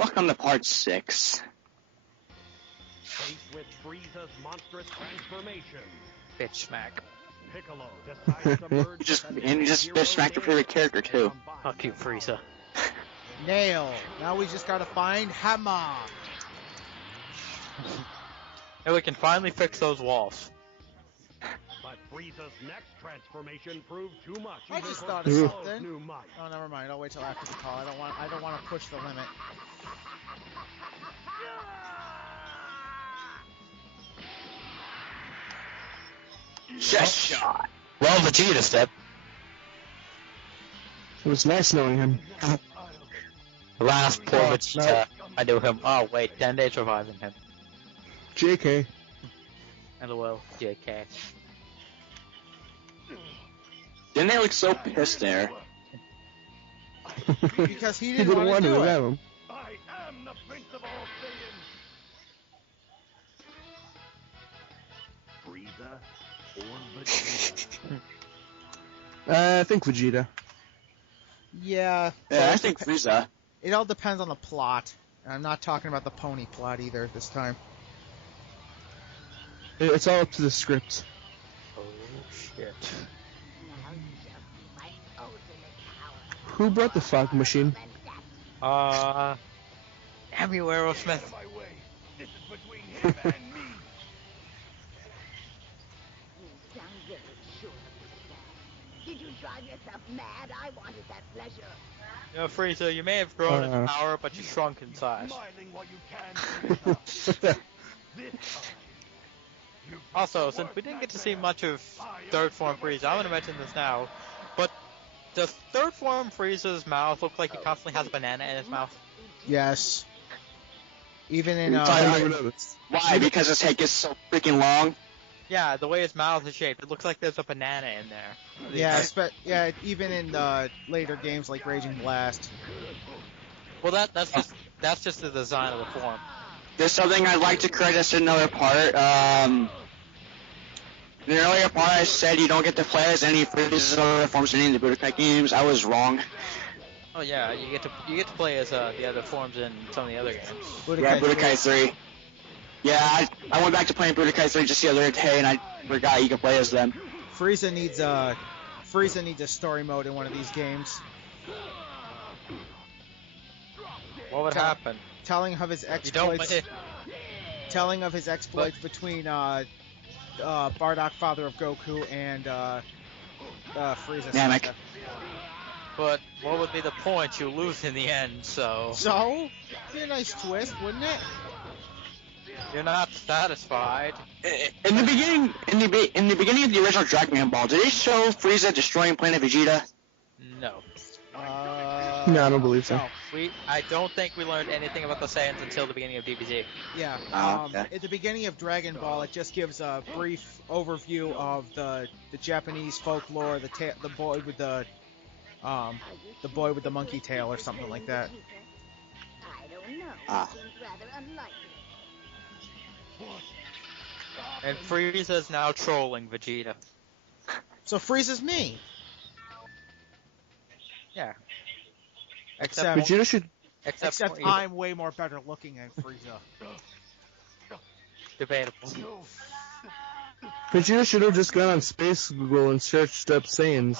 Welcome to part 6. Faced with Frieza's monstrous transformation, Bitch smack. Piccolo decides to merge You just bitch smacked your favorite character too. Fuck you, Frieza. Nail. Now we just gotta find Hammer. And we can finally fix those walls. But Frieza's next transformation proved too much. I even just for thought of Piccolo's something. new might. Oh, never mind. I'll wait till after the call. I don't want to push the limit. Chest shot. Well, Vegeta stepped. It was nice knowing him. Alas, poor Oh, Vegeta. I knew him. Oh, wait, 10 days reviving him. JK. LOL, JK. Didn't they look so pissed there? Because he He didn't want to do it. revive him. I am the Prince of all Saiyans. Frieza or Vegeta? I think Vegeta. Yeah. Yeah, I think Frieza. It all depends on the plot. And I'm not talking about the pony plot either this time. It's all up to the script. Oh, shit. Who brought the fog machine? Damn you, Aerosmith. My way. This is between him and me. You sound very sure of yourself. Did you drive yourself mad? I wanted that pleasure. You know, Frieza, you may have grown in power, but you shrunk in size. Smiling while you can. This time, you Also, since we didn't get to see much of third form Frieza, I'm gonna mention this now, but does third form Frieza's mouth look like he constantly has a banana in his mouth? Yes. Even in I never noticed. Why? Because his head gets so freaking long? Yeah, the way his mouth is shaped, it looks like there's a banana in there. yeah, even in later games like Raging Blast. Well, that's just the design of the form. There's something I'd like to correct us in another part. In the earlier part I said you don't get to play as any Frieza's other forms in any of the Budokai games. I was wrong. Oh yeah, you get to play as the other forms in some of the other games. Budokai 3. Yeah, I went back to playing Budokai 3 just the other day and I forgot you could play as them. Frieza needs a story mode in one of these games. What would happen? Telling of his You don't exploits. play. Telling of his exploits between Bardock, father of Goku, and Frieza. Namek. Saga. But what would be the point? You lose in the end, so So, be a nice twist, wouldn't it? you're not satisfied. In the beginning of the original Dragon Ball, did they show Frieza destroying Planet Vegeta? No. No, I don't believe so. No. I don't think we learned anything about the Saiyans until the beginning of DBZ. Yeah. Oh, okay. At the beginning of Dragon Ball, it just gives a brief overview of the Japanese folklore, the boy with the monkey tail or something like that. I don't know. Ah. Seems rather unlikely. And Frieza's now trolling Vegeta. So Frieza's me. Yeah. Except Vegeta should. Except more evil. I'm way more better looking than Frieza. Debatable. Vegeta should have just gone on Space Google and searched up Saiyans.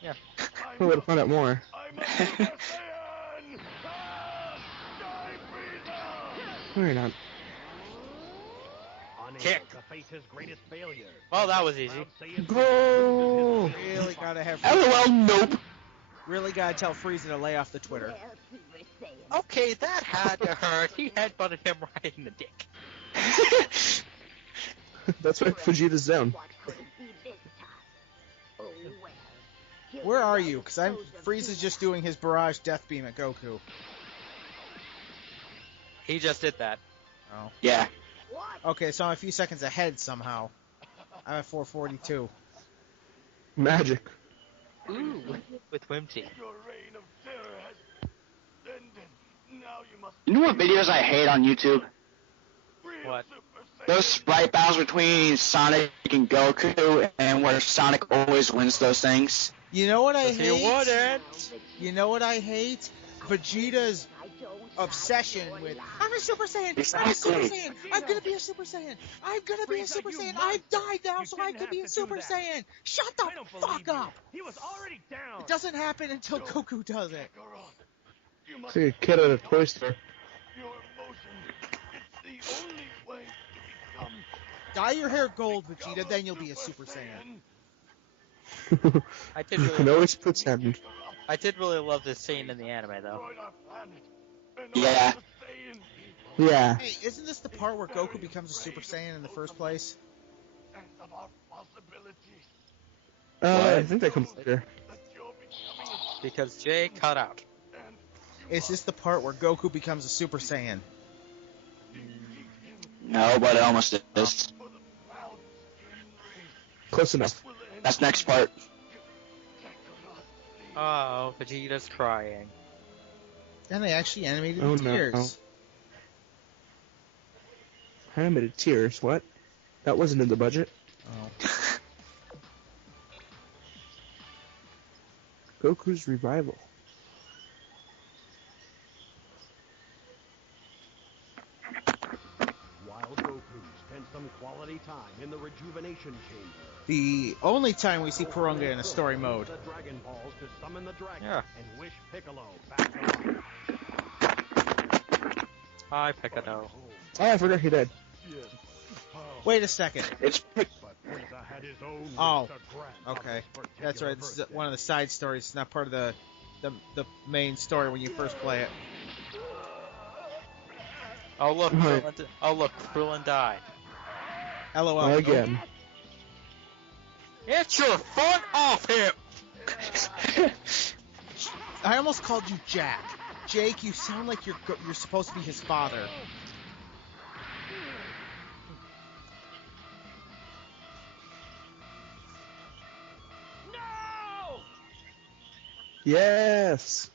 Yeah. We would have found out more. No, you're not. Kick. To face his greatest failure. Well, that was easy. Go! Really gotta have. LOL, nope. Really gotta tell Frieza to lay off the Twitter. Well, we were saying. Okay, that had to hurt. He headbutted him right in the dick. That's why Vegeta's down. What could it be this time? Oh well. Where are you? Because Frieza's just doing his barrage death beam at Goku. He just did that. Oh. Yeah. Okay, so I'm a few seconds ahead somehow. I'm at 442. Magic. Ooh, with whimsy. Your reign of terror has ended. Now you must You know what videos I hate on YouTube? What? Those sprite battles between Sonic and Goku, and where Sonic always wins those things. You know what I He hate? wouldn't. You know what I hate? Vegeta's obsession with I'm a Super Saiyan, I'm a Super Saiyan, I'm gonna be a Super Saiyan, I'm gonna be a Super Saiyan, I've died now so I can be a Super Saiyan. Shut the I don't believe fuck you. up. He was already down. It doesn't happen until Goku does it. It's like a kid at a toy store. Your emotion. It's the only way to become. Dye your hair gold, Vegeta, then you'll be a Super Saiyan. I did You really, can always pretend. I did really love this scene in the anime though. Yeah. Yeah. Hey, isn't this the part where Goku becomes a Super Saiyan in the first place? I think that comes later. Because Jay cut out. Is this the part where Goku becomes a Super Saiyan? No, but it almost is. Close enough. That's next part. Oh, Vegeta's crying. And they actually animated Oh, the no. tears. Animated tears, what? That wasn't in the budget. Oh. Goku's revival. Wild Goku spent some quality time in the rejuvenation chamber. The only time we see Kurunga in a story mode. The Dragon Balls to summon the dragon Yeah. and wish Piccolo back to life. Hi, Piccolo. Oh, I forgot he died. Wait a second. It's But Frieza had his own wish Oh, to grant on okay. his particular That's right. This is birthday. one of the side stories. It's not part of the main story when you first play it. Oh look, Right. Krillin died. LOL. Again. Get your foot off him! I almost called you Jack. Jake, you sound like you're supposed to be his father. No! Yes.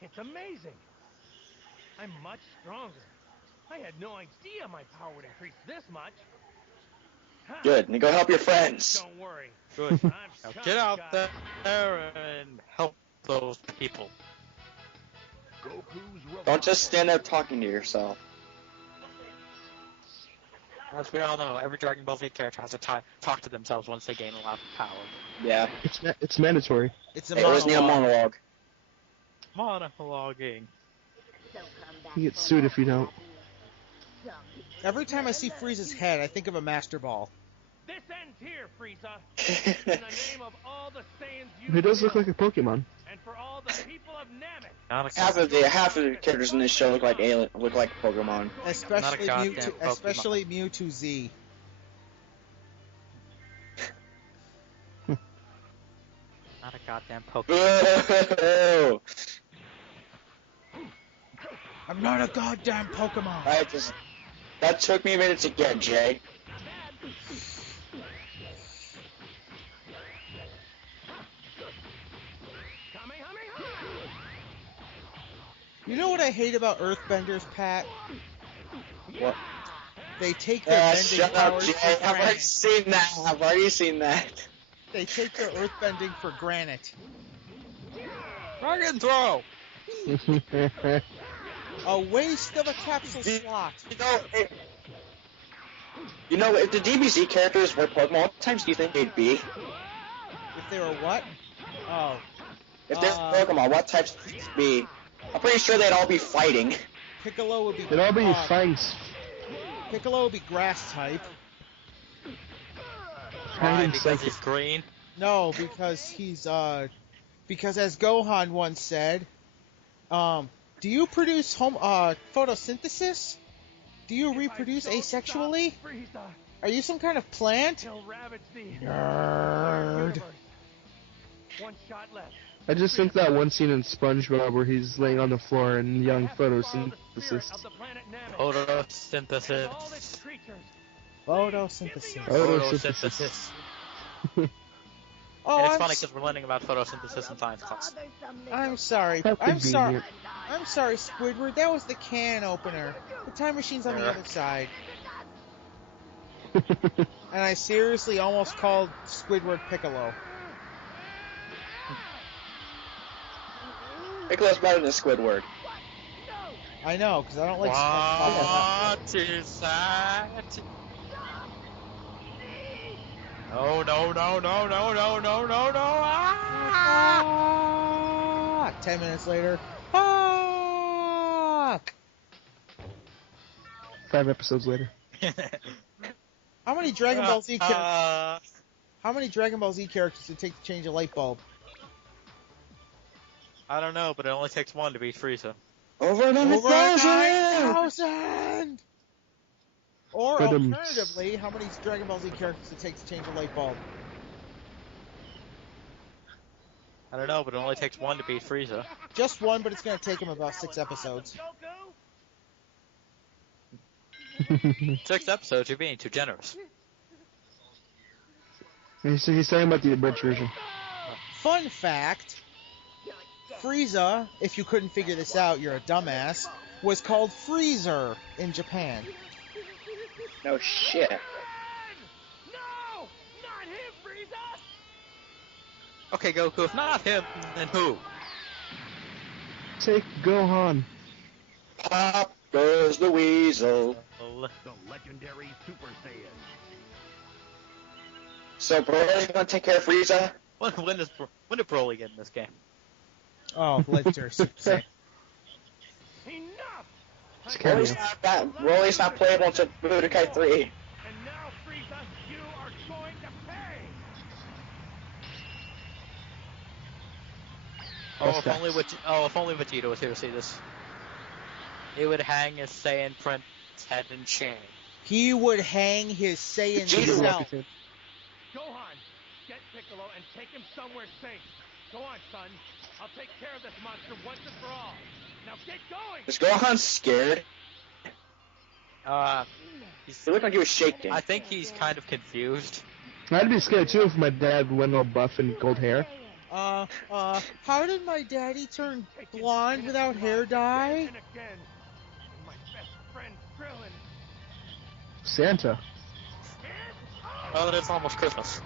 It's amazing. I'm much stronger. I had no idea my power would increase this much. good. Now go help your friends. Don't worry. Good. I'm Now tough, get out guys. there and help those people. Goku's Don't just stand there talking to yourself. As we all know, every Dragon Ball Z character has to talk to themselves once they gain a lot of power. Yeah. It's mandatory. It's a It was a monologue. monologue. Monologuing. So come back You get for sued more if you don't. Some Every time I see Frieza's head, I think of a Master Ball. This ends here, Frieza. In the name of all the Saiyans you He does look killed, like a Pokemon. and for all the people of Namek. Not a half of the characters in this show look like Pokemon. Especially goddamn Mewtwo, Pokemon. especially Mewtwo Z. Not a goddamn Pokemon. Boo! I'm not a goddamn Pokemon. That took me a minute to get, Jay. You know what I hate about Earthbenders, Pat? What? They take their bending Shut up, powers Jay. for I've already granted. seen that. I've already seen that. They take their earthbending for granted. Dragon Throw! A waste of a capsule slot. You know, if the DBZ characters were Pokemon, what times do you think they'd be? If they were what? Oh. If they're Pokemon, what types would these be? I'm pretty sure they'd all be fighting. Piccolo would be. It'd all be fights. Piccolo would be grass type. Why? Dragon Because Psychic. he's green? No, because he's because as Gohan once said, do you produce photosynthesis? Do you reproduce asexually? Are you some kind of plant? He'll ravage the Nerd. universe. One shot left. I just think that one scene in SpongeBob where he's laying on the floor and yelling Have to follow the spirit photosynthesis. of the planet Namek. Photosynthesis. And all its creatures. Photosynthesis. Photosynthesis. Oh, And it's I'm, funny because we're learning about photosynthesis in science class. I'm sorry. How I'm sorry. convenient. I'm sorry, Squidward. That was the can opener. The time machine's on the other side. And I seriously almost called Squidward Piccolo. Piccolo's better than Squidward. I know, because I don't like What is that? No, no, no, no, no, no, no, no, no! Ah! 10 minutes later. Fuck! 5 episodes later. How many Dragon Ball Z characters? How many Dragon Ball Z characters does it take to change a light bulb? I don't know, but it only takes one to beat Frieza. Over 9,000! Or But, alternatively, how many Dragon Ball Z characters does it take to change a light bulb? I don't know, but it only takes one to beat Frieza. Just one, but it's going to take him about 6 episodes. 6 episodes? You're being too generous. He's talking about the abridged version. Fun fact, Frieza, if you couldn't figure this out, you're a dumbass, was called Freezer in Japan. No shit. No! Not him, Frieza! Okay, Goku, if not him, then who? Take Gohan. Pop goes the weasel. The legendary Super Saiyan. So Broly's gonna take care of Frieza? When did Broly get in this game? Oh, legendary Super Saiyan. Enough! Broly's not playable until Budokai 3. And now, Frieza, you are going to pay! If only Vegeta was here to see this. He would hang his Saiyan Prince head in shame. He would hang his Saiyan self. Gohan, get Piccolo and take him somewhere safe. Go on, son. I'll take care of this monster once and for all. Now get going! Is Gohan scared? He looked like he was shaking. I think he's kind of confused. I'd be scared too if my dad went all buff and gold hair. How did my daddy turn blonde without hair dye? And again, my best friend, Krillin. Santa. Well, it is almost Christmas.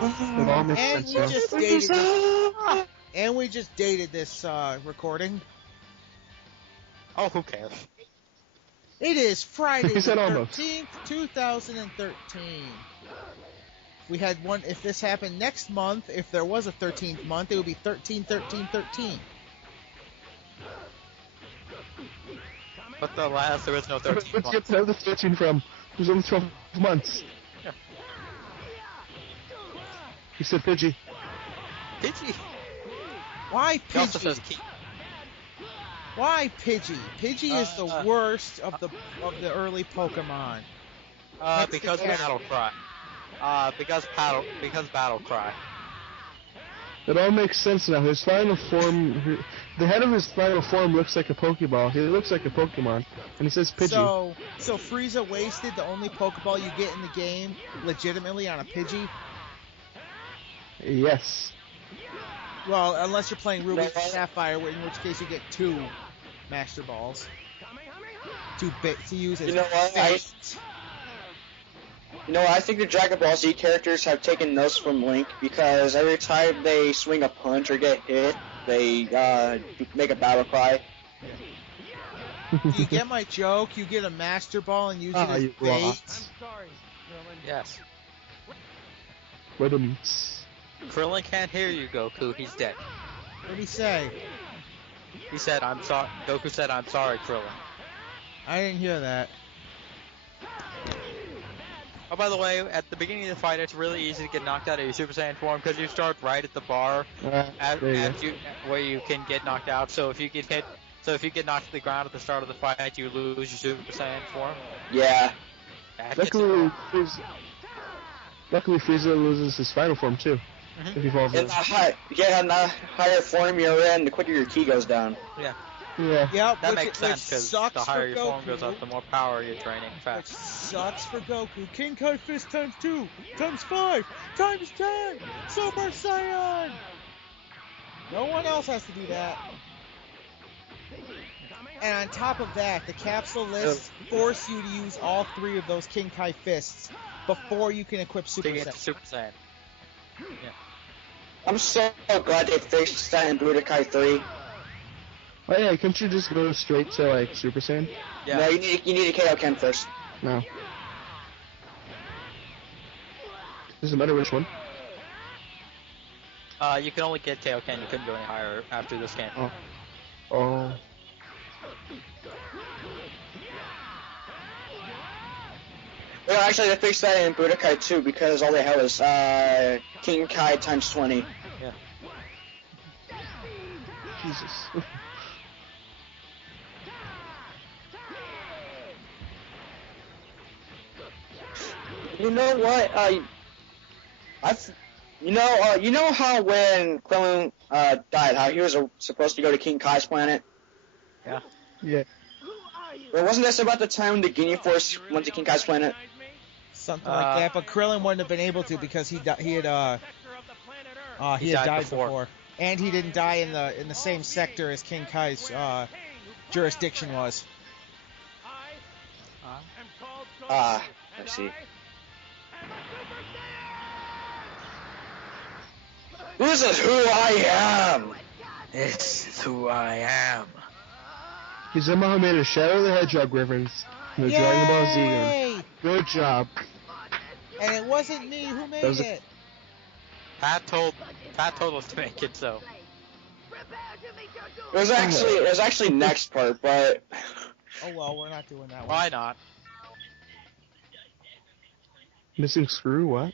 It all makes And sense we now. just dated this. And we just dated this recording. Oh, who cares? It is Friday He the said almost. 13th, 2013. We had one. If this happened next month, if there was a 13th month, it would be 13, 13, 13. But the last, there is no 13th Where'd you month. get the 13 from? It was only 12 months. Yeah. He said Pidgey. Pidgey. Why He also says Pidgey? Key. Why Pidgey? Pidgey is the worst of the early Pokemon. Because Battle Cry. Because Battle Cry. It all makes sense now. His final form, the head of his final form looks like a Pokeball. He looks like a Pokemon, and he says Pidgey. So Frieza wasted the only Pokeball you get in the game legitimately on a Pidgey? Yes. Well, unless you're playing Ruby and Sapphire, in which case you get 2 Master Balls. To use as You know what? I think the Dragon Ball Z characters have taken notes from Link because every time they swing a punch or get hit, they make a battle cry. Do you get my joke? You get a Master Ball and use it as you bait? I'm sorry, Krillin. Yes. What a Krillin can't hear you, Goku. He's dead. What did he say? He said, "I'm sorry." Goku said, "I'm sorry, Krillin." I didn't hear that. Oh, by the way, at the beginning of the fight, it's really easy to get knocked out of your Super Saiyan form because you start right at the bar where you can get knocked out. So if you get hit, if you get knocked to the ground at the start of the fight, you lose your Super Saiyan form. Yeah. Luckily, Frieza loses his final form too. If he falls In in. the higher form you're in, the quicker your ki goes down. Yeah, Yeah. Yep, that which makes sense because sucks the higher for your form Goku. goes up, the more power you're training Which fast. sucks for Goku. King Kai Fist times 2, times 5, times 10, Super Saiyan! No one else has to do that. And on top of that, the capsule lists force you to use all 3 of those King Kai Fists before you can equip Super To get to Saiyan. Super Saiyan. Yeah. I'm so glad they fixed that in Budokai 3. Oh yeah, can't you just go straight to like Super Saiyan? Yeah. No, you need to KO Ken first. No. Doesn't matter which one. You can only get KO Ken. You couldn't go any higher after this game. Oh. Oh. Well, actually, they fixed that in Budokai too because all they had was King Kai times 20. Yeah. Jesus. You know what? You know how when Krillin died, how he was supposed to go to King Kai's planet? Yeah. Yeah. Well, wasn't this about the time the Guinea Force went to King Kai's planet? Something like that, but Krillin wouldn't have been able to because he had died before. And he didn't die in the same sector as King Kai's jurisdiction was. I see. This is who I am! This is who I am. He somehow made a Shadow the Hedgehog reference in the Dragon Ball Z game. Good job. And it wasn't me who made it. Pat told us to make it so. It was actually next part, but Oh well, we're not doing that one. Why not? Missing screw? What?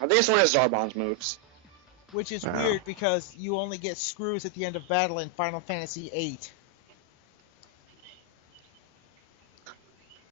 I think it's one of Zarbon's moves. Which is weird because you only get screws at the end of battle in Final Fantasy VIII.